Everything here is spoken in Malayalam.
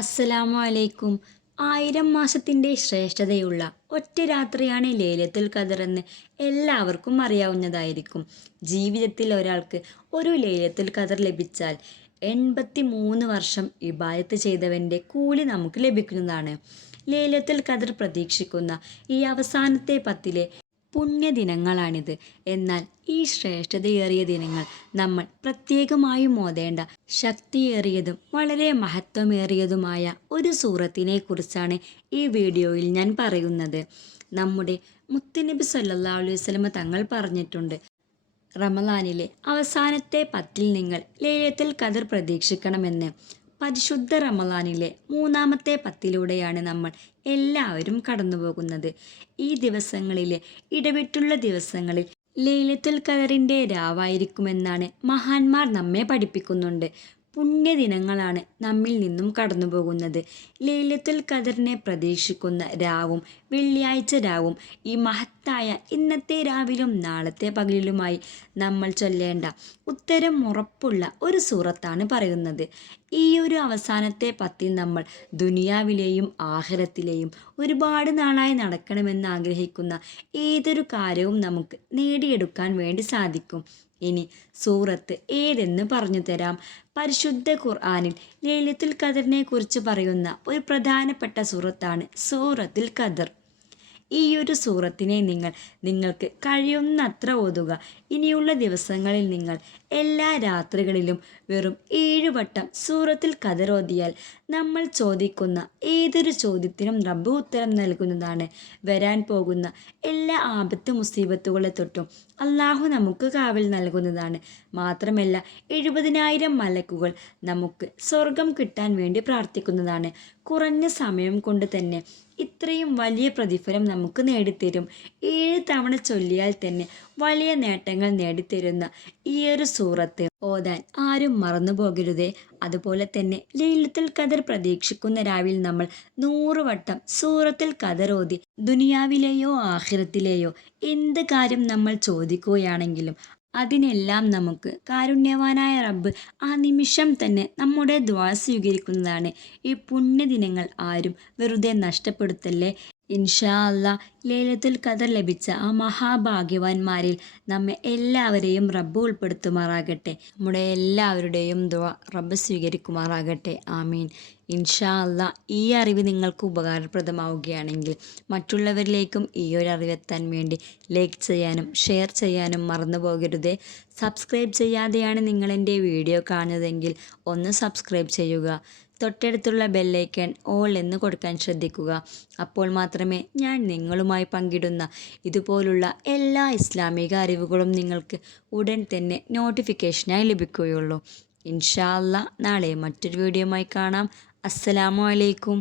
അസ്സലാമു അലൈക്കും. 1000 മാസത്തിൻ്റെ ശ്രേഷ്ഠതയുള്ള ഒറ്റ രാത്രിയാണ് ലൈലത്തുൽ ഖദർ എന്ന് എല്ലാവർക്കും അറിയാവുന്നതായിരിക്കും. ജീവിതത്തിൽ ഒരാൾക്ക് ഒരു ലൈലത്തുൽ ഖദർ ലഭിച്ചാൽ 83 വർഷം ഇബാദത്ത് ചെയ്തവൻ്റെ കൂലി നമുക്ക് ലഭിക്കുന്നതാണ്. ലൈലത്തുൽ ഖദർ പ്രതീക്ഷിക്കുന്ന ഈ അവസാനത്തെ 10 പുണ്യദിനങ്ങളാണിത്. എന്നാൽ ഈ ശ്രേഷ്ഠതയേറിയ ദിനങ്ങൾ നമ്മൾ പ്രത്യേകമായും ഓതേണ്ട ശക്തിയേറിയതും വളരെ മഹത്വമേറിയതുമായ ഒരു സൂറത്തിനെ കുറിച്ചാണ് ഈ വീഡിയോയിൽ ഞാൻ പറയുന്നത്. നമ്മുടെ മുത്തുനബി സല്ലല്ലാഹു അലൈഹി വസല്ലമ തങ്ങൾ പറഞ്ഞിട്ടുണ്ട്, റമളാനിലെ അവസാനത്തെ 10 നിങ്ങൾ ലൈലത്തുൽ ഖദർ പ്രതീക്ഷിക്കണമെന്ന്. പരിശുദ്ധ റമളാനിലെ 3-ാമത്തെ 10 നമ്മൾ എല്ലാവരും കടന്നുപോകുന്നത്. ഈ ദിവസങ്ങളിലെ ഇടവിട്ടുള്ള ദിവസങ്ങളിൽ ലൈലത്തുൽ ഖദറിൻ്റെ രാവായിരിക്കുമെന്നാണ് മഹാന്മാർ നമ്മെ പഠിപ്പിക്കുന്നുണ്ട്. പുണ്യദിനങ്ങളാണ് നമ്മിൽ നിന്നും കടന്നുപോകുന്നത്. ലൈലത്തുൽ ഖദറിനെ പ്രതീക്ഷിക്കുന്ന രാവും വെള്ളിയാഴ്ച രാവും ഈ മഹത്തായ ഇന്നത്തെ രാവിലും നാളത്തെ പകലിലുമായി നമ്മൾ ചൊല്ലേണ്ട ഉത്തരം ഉറപ്പുള്ള ഒരു സൂറത്താണ് പറയുന്നത്. ഈ ഒരു അവസാനത്തെ 10 നമ്മൾ ദുനിയാവിലെയും ആഖിറത്തിലെയും ഒരുപാട് നാളായി നടക്കണമെന്ന് ആഗ്രഹിക്കുന്ന ഏതൊരു കാര്യവും നമുക്ക് നേടിയെടുക്കാൻ വേണ്ടി സാധിക്കും. ഇനി സൂറത്ത് ഏതെന്ന് പറഞ്ഞു തരാം. പരിശുദ്ധ ഖുർആനിൽ ലൈലത്തുൽ ഖദറിനെ കുറിച്ച് പറയുന്ന ഒരു പ്രധാനപ്പെട്ട സൂറത്താണ് സൂറത്തുൽ ഖദർ. ഈ ഒരു സൂറത്തിനെ നിങ്ങൾക്ക് കഴിയുന്നത്ര ഓതുക. ഇനിയുള്ള ദിവസങ്ങളിൽ നിങ്ങൾ എല്ലാ രാത്രികളിലും വെറും 7 വട്ടം സൂറത്തുൽ ഖദർ ഓതിയാൽ നമ്മൾ ചോദിക്കുന്ന ഏതൊരു ചോദ്യത്തിനും റബ്ബ് ഉത്തരം നൽകുന്നതാണ്. വരാൻ പോകുന്ന എല്ലാ ആപത്ത് മുസീബത്തുകളെ തൊട്ടും അള്ളാഹു നമുക്ക് കാവൽ നൽകുന്നതാണ്. മാത്രമല്ല 70,000 മലക്കുകൾ നമുക്ക് സ്വർഗം കിട്ടാൻ വേണ്ടി പ്രാർത്ഥിക്കുന്നതാണ്. കുറഞ്ഞ സമയം കൊണ്ട് തന്നെ ഇത്രയും വലിയ പ്രതിഫലം നമുക്ക് നേടിത്തരും. 7 തവണ ചൊല്ലിയാൽ തന്നെ വലിയ നേട്ടങ്ങൾ നേടിത്തരുന്ന ഈ ഒരു സൂറത്ത് ഓതാൻ ആരും മറന്നു പോകരുതേ. അതുപോലെ തന്നെ ലൈലത്തുൽ ഖദർ പ്രതീക്ഷിക്കുന്ന രാവിൽ നമ്മൾ 100 വട്ടം സൂറത്തുൽ ഖദർ ഓതി ദുനിയാവിലെയോ ആഖിറത്തിലെയോ എന്ത് കാര്യം നമ്മൾ ചോദിക്കുകയാണെങ്കിലും അതിനെല്ലാം നമുക്ക് കാരുണ്യവാനായ റബ്ബ് ആ നിമിഷം തന്നെ നമ്മുടെ ദുആ സ്വീകരിക്കുന്നതാണ്. ഈ പുണ്യദിനങ്ങൾ ആരും വെറുതെ നഷ്ടപ്പെടുത്തല്ലേ. ഇൻഷാ അല്ലാ ലൈലത്തുൽ ഖദർ ലഭിച്ച ആ മഹാഭാഗ്യവാന്മാരിൽ നമ്മെ എല്ലാവരെയും റബ്ബ് ഉൾപ്പെടുത്തുമാറാകട്ടെ. നമ്മുടെ എല്ലാവരുടെയും ദുആ റബ്ബ് സ്വീകരിക്കുമാറാകട്ടെ. ആമീൻ. ഇൻഷാ അല്ലാ ഈ അറിവ് നിങ്ങൾക്ക് ഉപകാരപ്രദമാവുകയാണെങ്കിൽ മറ്റുള്ളവരിലേക്കും ഈ ഒരു അറിവെത്താൻ വേണ്ടി ലൈക്ക് ചെയ്യാനും ഷെയർ ചെയ്യാനും മറന്നു പോകരുതേ. സബ്സ്ക്രൈബ് ചെയ്യാതെയാണ് നിങ്ങളെൻ്റെ വീഡിയോ കാണുന്നതെങ്കിൽ ഒന്ന് സബ്സ്ക്രൈബ് ചെയ്യുക. തൊട്ടടുത്തുള്ള ബെല്ലൈക്കൺ ഓൾ എന്ന് കൊടുക്കാൻ ശ്രദ്ധിക്കുക. അപ്പോൾ മാത്രമേ ഞാൻ നിങ്ങളുമായി പങ്കിടുന്ന ഇതുപോലുള്ള എല്ലാ ഇസ്ലാമിക അറിവുകളും നിങ്ങൾക്ക് ഉടൻ തന്നെ നോട്ടിഫിക്കേഷനായി ലഭിക്കുകയുള്ളൂ. ഇൻഷാ അല്ലാ നാളെ മറ്റൊരു വീഡിയോയുമായി കാണാം. അസ്സലാമു അലൈക്കും.